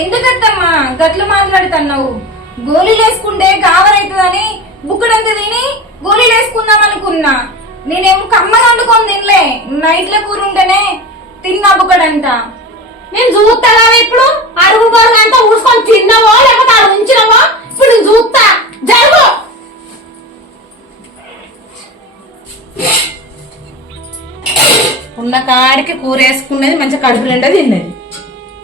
ఎందుకత్తమ్మా? గట్లు మాట్లాడుతున్నావు. గోళీలు వేసుకుంటే గావరైతుందని బుక్కడంత తిని గోళీలు వేసుకుందాం అనుకున్నా నేనేం కమ్మగా వండుకొని తినలే. నైట్ల కూర ఉంటేనే తిన్నా బుక్కడంతా. నేను చూస్తా ఇప్పుడు? అరుగు అంతా ఊసుకొని తిన్నావో? లేకపోతే అడుగు ఉంచినావో? ఇప్పుడు నేను చూస్తా జరుగు! ఉన్న కాడికి కూర వేసుకున్నది మంచిగా కడుపు నిండా తిన్నది.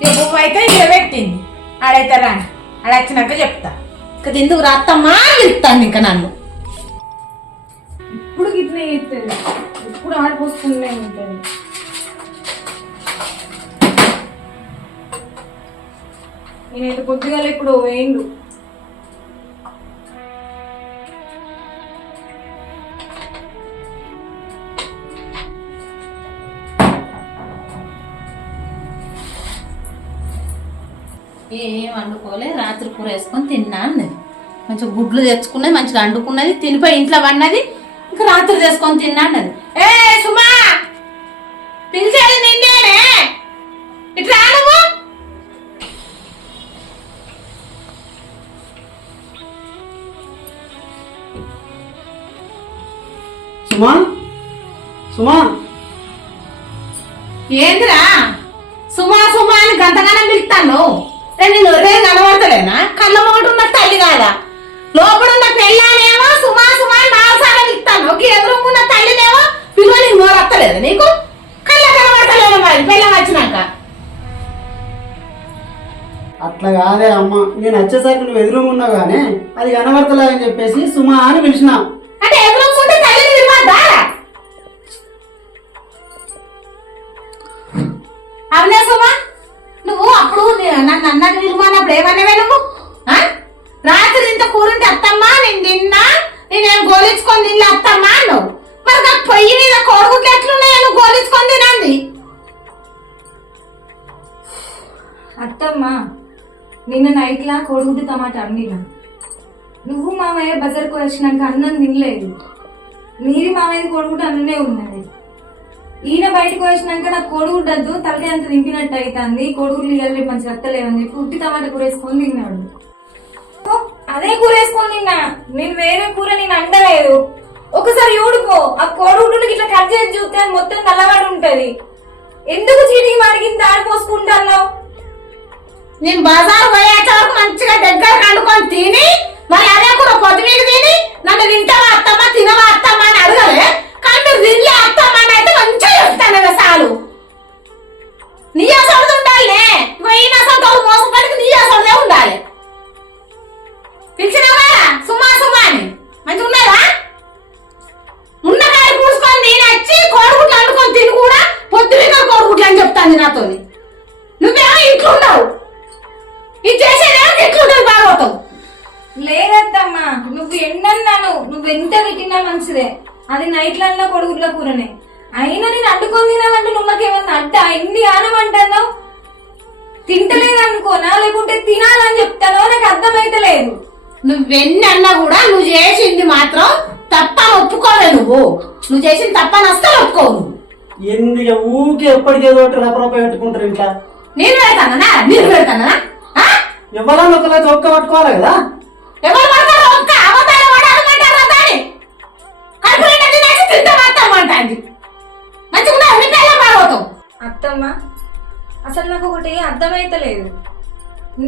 పువ్వు అయితే ఇక్కడ పెట్టింది. ఆడైతే రాని ఆడ వచ్చినాక చెప్తా. ఇక ఎందుకు రాత్తమ్మా చెప్తాను ఇంకా నన్ను. ఇప్పుడు గిట్లే చేస్తుంది ఇప్పుడు ఆడిపోసుకుంటూనే ఉంటుంది నేనైతే పొద్దుగాల ఇప్పుడు వేయండు ఏం వండుకోలే రాత్రి కూర వేసుకొని తిన్నా అన్నది. మంచిగా గుడ్లు తెచ్చుకున్నది మంచిగా వండుకున్నది తినిపోయి ఇంట్లో వండది ఇంకా రాత్రి చేసుకొని తిన్నా అన్నది. ఏ సుమా! పిలిచేది నిన్నేనే! ఇట్లా నువ్వు! సుమా? సుమా? ఏందిరా? సుమా సుమా అని గంతగానం పిలుస్తాను నేను నొర్రే కనబడతలేనా? కళ్ళ మొగటు ఉన్న తల్లి కాదా? లోపల ఉన్న పెళ్ళానేమో సుమా సుమా నాలుగు సార్లు పిలుస్తాను ఒక ఎదురుకున్న తల్లినేమో పిలువ నీకు నోరత్తలేదు నీకు? కళ్ళ కనబడతలేదు మరి పెళ్ళం వచ్చినాక. అట్లా కాదే అమ్మ. నేను వచ్చేసరికి నువ్వు ఎదురుగా ఉన్నావు కానీ అది కనబడతలే అని చెప్పేసి సుమా అని పిలిచిన. అంటే అన్నది విలువన్నప్పుడు ఏమన్నావే నువ్వు రాత్రి ఇంత కూరుంటే అత్తమ్మా నేను తిన్నా నేనేం గోలించుకొని తిన్నా అత్తమ్మా అన్నావు. మరి నాకు పొయ్యి మీద కోరుగుట్లు ఎట్లున్నాయో నువ్వు గోలించుకొని తినంది. అత్తమ్మ నిన్న నైట్లా కొడుగుడు టమాటా అండినా నువ్వు మామయ్య బజార్కు వచ్చినాక అన్నం తినలేదు. నీది మామయ్య కోడిగుడ్డు అన్ననే ఉన్నది. ఈయన బయటకు వచ్చినాక నాకు కోడిగుడ్డు ఉండద్దు తలకి అంత నింపినట్టు అవుతుంది కోడిగుడ్లు ఇవ్వాలి మంచి రత్తలేవని చెప్పి ఉట్టి టమాటా కూర వేసుకొని తిన్నాడు. ఓ, అదే కూర వేసుకొని తిన్నా. నేను వేరే కూర నేను అండలేదు. ఒకసారి ఊడుకో ఆ కోడిగుడ్డుని ఇట్లా కట్ చేసి చూస్తే మొత్తం నల్లబడి ఉంటది. ఎందుకు చీటికి మరిగింది తాడు పోసుకుంటాను నేను బజార్ పోయేంత వరకు మంచిగా దగ్గర కండుకొని తిని మరి అదే కూడా పొద్దు మీద తిని నన్ను తింటావా అత్తమ్మా తినవా అత్తమ్మా అని అడగలే. కానీ మీరు తినలే. నాకేమన్నా అడ్డ ఎన్ని ఆనం అంటున్నావు తింటలేదనుకోనా? లేకుంటే తినాలని చెప్తానో? నాకు అర్థమైతలేదు. నువ్వెన్ని అన్నా కూడా నువ్వు చేసింది మాత్రం తప్పని ఒప్పుకోలే నువ్వు. నువ్వు చేసింది తప్పని అస్సలు ఒప్పుకోవు నువ్వు. ఎందుకు ఊకే ఎప్పటికేదో రపరప పెట్టుకుంటారు ఇంట్లో నేను పెడతానా? నేను పెడతానా? ఆ? ఎవరన్నా ఒకలా చొక్క పట్టుకోవాలి కదా? ఎవరు పడతారో? ఒక్క అవతారం వాడు అనమంటారా దాని కడుపు నిండా తినేసి తింటా మాత్రమంటాంది మంచిగా అత్తమ్మ అసలు నాకు ఒకటి అర్థమైతలేదు.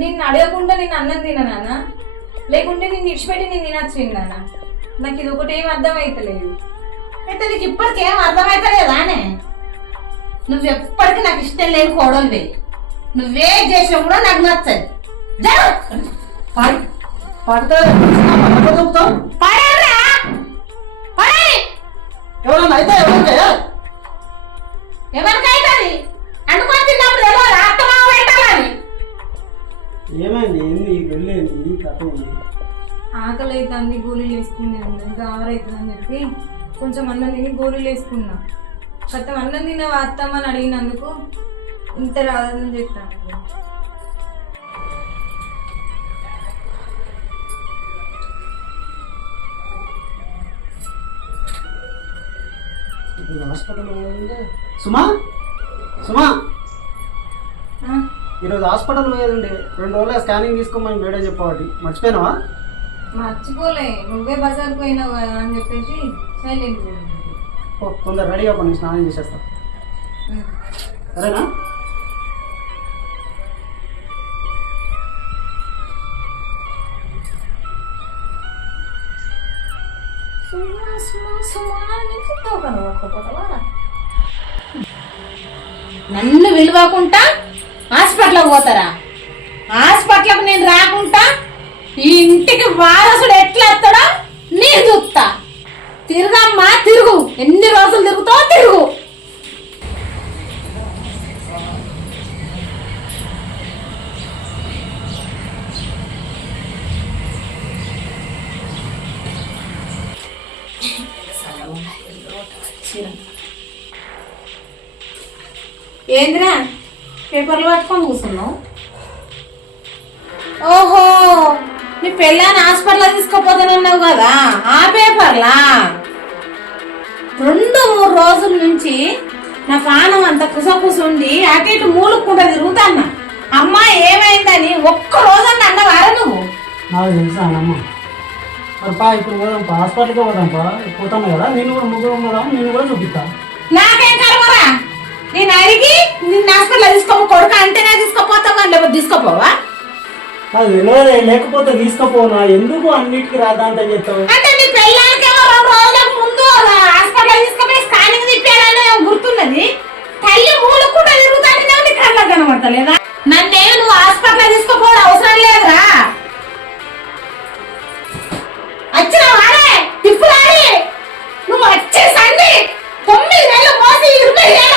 నిన్ను అడగకుండా నేను అన్నం తిననా లేకుంటే నేను ఇడిచిపెట్టి నేను తినచ్చిందానా నాకు ఇది ఒకటి ఏం అర్థమైతలేదు. అయితే నీకు ఇప్పటికి ఏం అర్థమైతలేదానే నువ్వు ఎప్పటికీ నాకు ఇష్టం లేని కోడలివే. నువ్వే చేసినా కూడా నాకు నచ్చదు. జరు పడి పడితే చెప్తాం పడేరా! పడే ఎవరన్నా అయితే ఎవరికి ఎవరికైతుంది? అనుకొని తిన్నప్పుడు తెలియదు? అత్తమావ పెట్టాలని ఏమైంది? ఏంది? ఈ వెళ్ళేంది? ఈ కథ ఏంది? ఆకలి అవుతుంది గోళీలు వేసుకునే ఇంకా ఆవరైతుందని చెప్పి కొంచెం అన్నం తిని గోళీలు వేసుకున్నా. మొత్తం అన్నం తినవా అత్తమ్మ అని అడిగినందుకు ఇంత రాదని చెప్తాను హాస్పిటల్ సుమా? సుమా? ఈరోజు హాస్పిటల్ పోయేది ఉండే రెండు రోజులు స్కానింగ్ తీసుకోమని మేడం చెప్పబట్టి మర్చిపోయినావా? మర్చిపోలే. నువ్వే బజార్కి పోయినావు కదా అని చెప్పేసి సైలెంట్ తొందర రెడీగా పని స్నానం చేసేస్తా. సరేనా? సుమా సుమా సుమా అని చెప్తావు కదా ఒక్కపోతావా నన్ను విలువకుండా హాస్పిటల్కి పోతారా? హాస్పిటల్కి నేను రాకుంటా ఈ ఇంటికి వారసుడు ఎట్లా వస్తాడో నేను చూస్తా. తిరగమ్మా తిరుగు. ఎన్ని రోజులు తిరుగుతావో తిరుగు. ఏందిరా? పేపర్లు పట్టుకొని కూర్చున్నావు? ఓహో! నీ పెళ్ళాన్ని హాస్పిటల్ తీసుకుపోతానన్నావు కదా? ఆ పేపర్లా? రెండు మూడు రోజుల నుంచి నా పానం అంత కుసకుసుండి అటు ఇటు మూలుక్కుంటా తిరుగుతాన్నా అమ్మా ఏమైందని ఒక్క రోజన్న అన్నవారా నువ్వు? నాకు తెలుసా అమ్మ మరి పా ఇప్పుడు పోదాం పా హాస్పిటల్కి పోదాం పా. పోతాను కదా నేను కూడా ముగ్గురు పోదాం నేను కూడా చూపిస్తా. నాకేం కలవరా? నిన్న హాస్పిటల్ తీసుకోపో కొడుకు అంటేనే తీసుకోపోతావా లేకపోతే తీసుకోపోవా? అది లేకపోతే తీసుకుపోనా? ఎందుకు అన్నిటికీ రాదా అని చెప్తావు అంటే నీ పెళ్ళానికేమో రెండు రోజులకు ముందు హాస్పిటల్ తీసుకుపోయి స్కానింగ్ తిప్పారని గుర్తున్నది. తల్లి మూడు కూడా తిరుగుతానే నీ కళ్ళకు కనబడతలేదా? నన్నే నువ్వు హాస్పిటల్ తీసుకుపోవడం అవసరం లేదురా. వచ్చినావారే తిప్పులాడి నువ్వు వచ్చేసండి. తొమ్మిది నెలలు మోసి ఇరవై ఏళ్ళ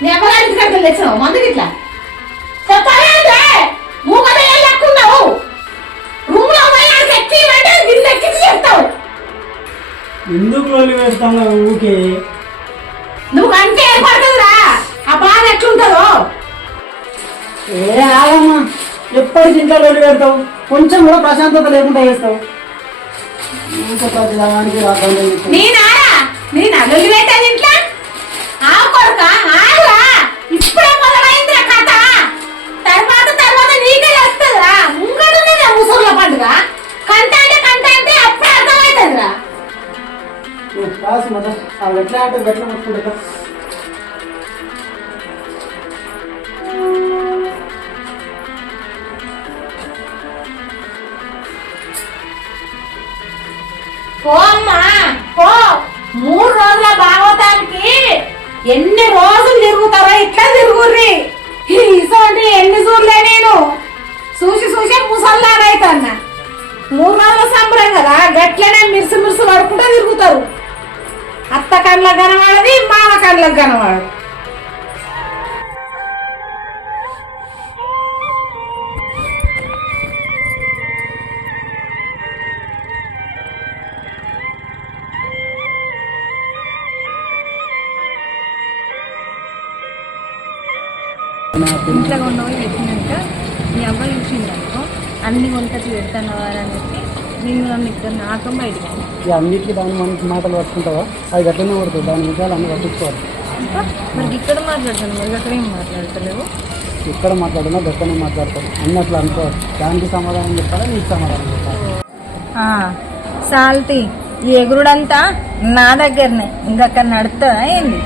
నీ అమ్మగారి కట్టలు తెచ్చినావు? మందుకి ఇట్లా? చెప్పాలంటే నువ్వు కదా ఏం లెక్కున్నావు రూమ్లో పోయి ఆడికి ఎక్కి అంటే గిన్నె ఎక్కించి చెప్తావు ఎందుకు లోలి పెడతాను ఊకే నువ్వు అంటే ఏర్పడుతుందిరా ఆ బాధ ఎట్లుంటుందో. ఏ ఆగమ్మా. ఎప్పటికి ఇంట్లో లోలి పెడతావు? కొంచెం కూడా ప్రశాంతత లేకుండా చేస్తావు. నేను? అల్లుళ్ళు పెట్టాను ఇంట్లో? ఆ కొడుక? ఆ గట్ల ముట్టుకుంటా పో అమ్మా పో. మూడు రోజుల భాగవతానికి ఎన్ని రోజులు తిరుగుతారో ఇట్లా తిరుగుర్రి. ఇసోంటి ఎన్ని చూడలే నేను. చూసి చూసి ముసల్లానైతన్నా మూడు రోజుల సంబరం కదా గట్లనే మిరుసు మిరుసు పడుకుంటూ తిరుగుతారు. అత్త కళ్ళకు కనబడది మామ కళ్ళకు కనబడదు. ఇంట్లో ఉన్నవి పెట్టినాక మీ అబ్బాయి చూసిందనుకో అన్ని వంటలు పెడతాను వారని చెప్పి నేను నన్ను ఇక్కడ నాకం బయటకు ఇక అన్నిటికీ దాని మనకి మాటలు పట్టుకుంటావా? అది గట్లనే పడుతుంది. దాని విషయాలు అన్ని పట్టించుకోవాలి. మరి ఇక్కడ మాట్లాడతాను. మరి అక్కడ ఏం మాట్లాడతలేవు? ఎక్కడ మాట్లాడినా గట్లనే మాట్లాడతాను అన్ని అట్లా అనుకోవాలి. దానికి సమాధానం చెప్పాలా? నీకు సమాధానం చెప్పాలి? సాల్తీ ఈ ఎగురుడంతా నా దగ్గరనే. ఇంకక్కడ నడుతుందా ఏంది?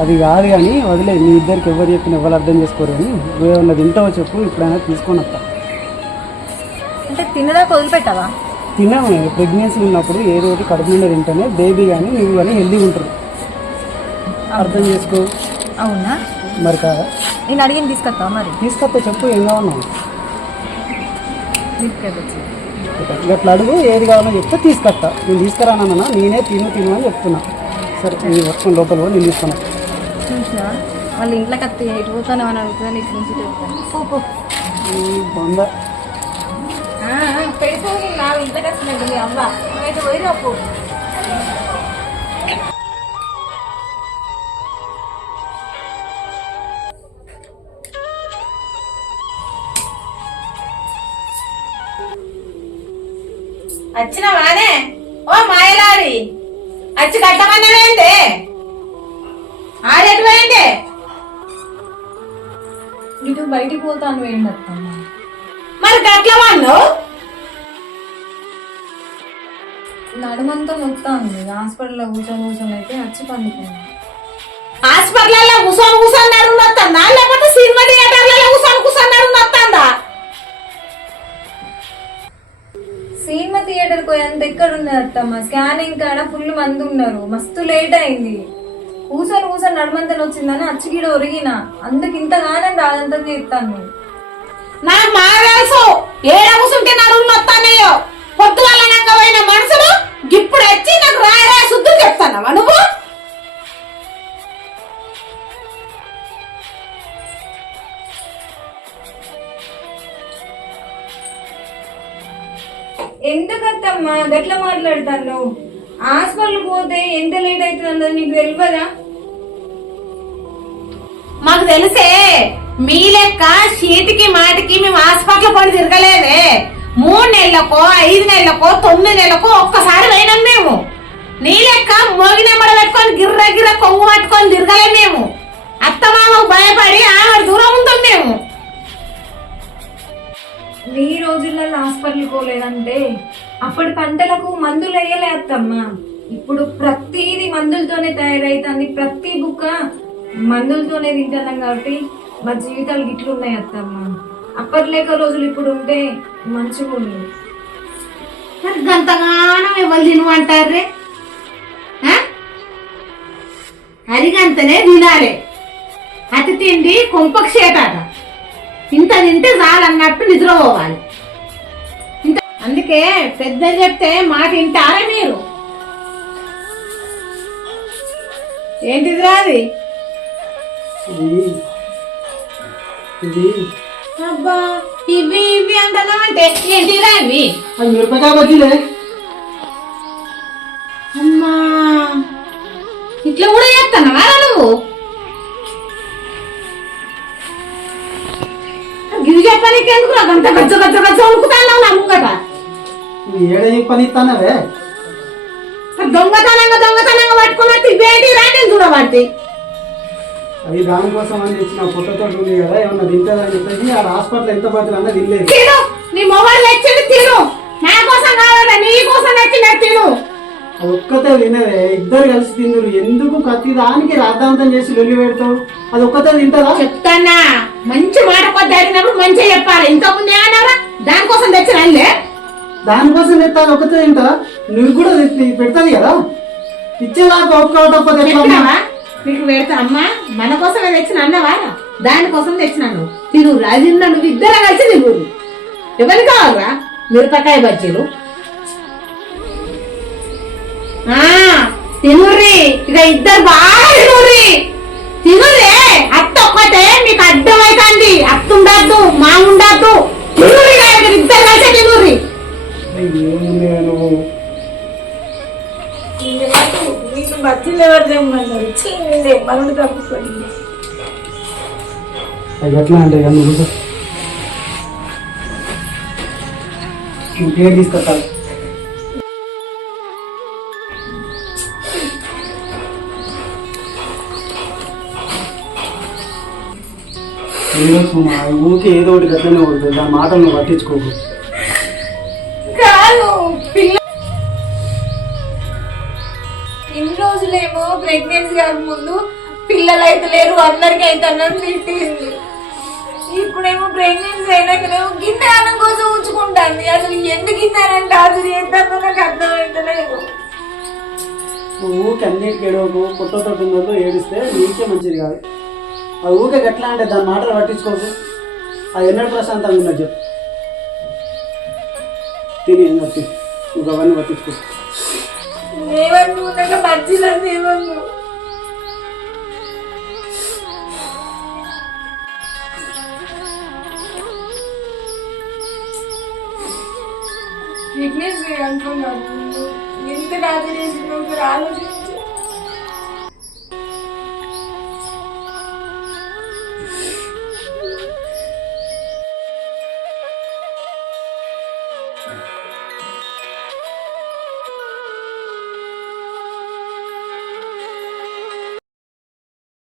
అది కాదు కానీ వదిలే. నీ ఇద్దరికి ఎవరు చెప్పిన ఎవరు అర్థం చేసుకోరు కానీ ఏమన్నా తింటావో చెప్పు. ఇప్పుడైనా తీసుకొని వస్తా. అంటే తినదాకా వదిలిపెట్టావా? తిన్నాము ప్రెగ్నెన్సీ ఉన్నప్పుడు ఏదో ఒకటి కడుపు నిండా తింటేనే బేబీ కానీ నువ్వు కానీ హెల్దీగా ఉంటారు. అర్థం చేసుకో. అవునా? మరి కాదా నేను అడిగిన తీసుకొస్తావా మరి? తీసుకొస్తే చెప్పు ఏం తీసుకొచ్చి ఇట్లా అడుగు ఏది కావాలో చెప్తే తీసుకొస్తా. నేను తీసుకురానన్నా నేనే? తిను తిను అని చెప్తున్నా. సరే నీ వర్షం లోపల పోయి నేను తీసుకున్నా. చూసినా? వాళ్ళ ఇంట్లోకి అత్త ఎటు పోతాను అని అడుగుతాను ఇటు నుంచి బొంద. పెట్టుకోని నా ఇంట్లోకి వచ్చినట్టు మీ అవ్వ నువ్వైతే పోయి రాపు వచ్చిన వానే ఓ మాయలాడి వచ్చి కట్టమన్నవేందే ఆడెటు పోయిందే ఇటు బయటికి పోతాను అత్తమ్మ. మరి గట్ల నడుమంతా నొత్తాంది హాస్పిటల్లో కూర్చొని కూర్చొని అయితే వచ్చి పండుకున్నాను హాస్పిటల్లో కూర్చొని కూర్చొని నడుము వస్తుందా లేకపోతే సినిమా థియేటర్లలో కూర్చొని కూర్చొని నడుము వస్తుందా సినిమా థియేటర్ పోయేంత ఎక్కడ ఉన్నది అత్తమ్మ? స్కానింగ్ కాడ ఫుల్ మంది ఉన్నారు. మస్తు లేట్ అయింది. కూర్చొని కూర్చొని నడుమంతలు వచ్చిందని అచ్చిగీడ ఒరిగిన. అందుకు ఇంతగానం రాదంతా చేస్తాను. నాకు మా తెలుసు. ఏడ కూర్చుంటే నడుము వస్తానయ్యో పొద్దు వల్ల పోయిన మనుషులు ఇప్పుడు వచ్చి నాకు రాయ రాయ శుద్ధులు చెప్తానవా నువ్వు? ఎందుకత్తమ్మా అత్తమ్మ గట్లా మాట్లాడతాను? హాస్పిటల్ పోతే ఎంత లేట్ అవుతుంది అన్నది నీకు తెలియదా మాకు తెలిసే మీ లెక్క చీటికి మాటికి మేము హాస్పిటల్ పడి తిరగలేదే. మూడు నెలలకో ఐదు నెలలకో తొమ్మిది నెలలకో ఒక్కసారి పోయినాం మేము. నీ లెక్క మోగి నెంబర్ పెట్టుకొని గిర్ర గిర్ర కొంగు పట్టుకొని తిరగలే మేము. అత్తమామకు భయపడి ఆమె దూరం ఉంటాం మేము. ఈ రోజులలో హాస్పిటల్ పోలేదంటే అప్పటి పంటలకు మందులు వేయలే అత్తమ్మా. ఇప్పుడు ప్రతిది మందులతోనే తయారైతుంది. ప్రతి బుక్క మందులతోనే తింటున్నాం కాబట్టి మా జీవితాలు గిట్లున్నాయి అత్తమ్మ. అప్పట్లేక రోజులు ఇప్పుడు ఉంటే మంచిగా ఉంది. మరి గంతగానం ఎవరు తినమంటారే అరిగంతనే తినాలి. అతి తిండి కొంపకు చేటాట ఇంత తింటే చాలన్నట్టు నిద్రపోవాలి. ఇంత అందుకే పెద్ద చెప్తే మాట వింటారా మీరు. ఏంటిది రాది ఇది అబ్బా ఇవి ఇవి అంటున్నావంటే ఏంటిరా ఇవి? అది మిరపకాయ బజ్జీలే అమ్మా ఇట్లా కూడా చేస్తున్నావా నువ్వు? గిరి చెప్పడానికి ఎందుకు నాకు అంత గజ్జ గజ్జ గజ్జ ఉనుకుతాను నా ముంగట. ఏడ పని ఇస్తానవే? దొంగతనంగా దొంగతనంగా పట్టుకున్నట్టు ఇవేంటి రా నేను చూడబట్టి. అది దానికోసం అని తెచ్చిన పుట్టతో ఉంది కదా ఏమన్నా తింటుందని చెప్పేసి ఆ హాస్పిటల్ ఎంత పడుతుంది అన్నది తినలేదు. తిను! నీ మొబైల్ తెచ్చింది తిను! నా కోసం కావాలా నీ కోసం తెచ్చినట్టు తిను! ఒక్కతే తినదే ఇద్దరు కలిసి తిందురు. ఎందుకు ప్రతి దానికి రాద్దాంతం చేసి వెళ్ళి పెడతావు? అది ఒక్కతే తింటదా? చెప్తానా? మంచి మాట కొద్ది అడిగినప్పుడు మంచిగా చెప్పాలి. ఇంతకుముందు ఏమన్నారా దానికోసం తెచ్చిన అల్లే? దానికోసం తెస్తా అది ఒక్కతే తింటదా? నువ్వు కూడా పెడతాది కదా? ఇచ్చేదాకా ఒక్క పెట్టినావా నీకు పెడతా అమ్మా మన కోసమే తెచ్చిన అన్నవా దానికోసం తెచ్చినాను తిను రాజిన్న నువ్వు ఇద్దరు కలిసి తిను. ఎవరికి కావాలరా? మిరపకాయ బజ్జీలు. ఆ, తినుర్రి. ఇక ఇద్దరు బాగా తినుర్రి. తినురే అత్త ఒక్కటే మీకు అడ్డమైతుంది అత్త ఉండద్దు మా ఉండద్దు. తినుర్రి ఇద్దరు ఇద్దరు కలిసి తినుర్రి. బజ్జీలు ఎవరు తెమ్మన్నారు? మనడు అది ఎట్లా అంటే ఇక నువ్వు ఇంకేం తీసుకొస్తాను. ఏదో సుమా, ఏదో ఒకటి గట్లనే ఉంటుంది. దాని మాటలను పట్టించుకోకు. ప్రెగ్నెన్సీ కాక ముందు పిల్లలు అయితే లేరు అందరికీ అయితే అన్నది తిట్టింది ఇప్పుడేమో ప్రెగ్నెన్సీ అయినాకనేమో గిన్నె కోసం ఉంచుకుంటాను అసలు ఎందుకు ఇస్తానంటే అది చేస్తానో నాకు అర్థమవుతలేదు ఊకే అన్నిటికి ఏడవకు పుట్టతో ఉన్నదో ఏడిస్తే నీకే మంచిది కాదు. అది ఊకే గట్లా అంటే దాని మాటలు పట్టించుకోకు. అది ఎన్నడూ ప్రశాంతంగా ఉన్నది చెప్పు. తిని ఏం వద్దు నువ్వు అవన్నీ పట్టించుకో. ఏమన్నా? ఉండగా మధ్యలో ఏమన్నా? విఘ్నేష్ అనుకున్నాను. ఎంత రాత్రి చేసినా ఆలోచించి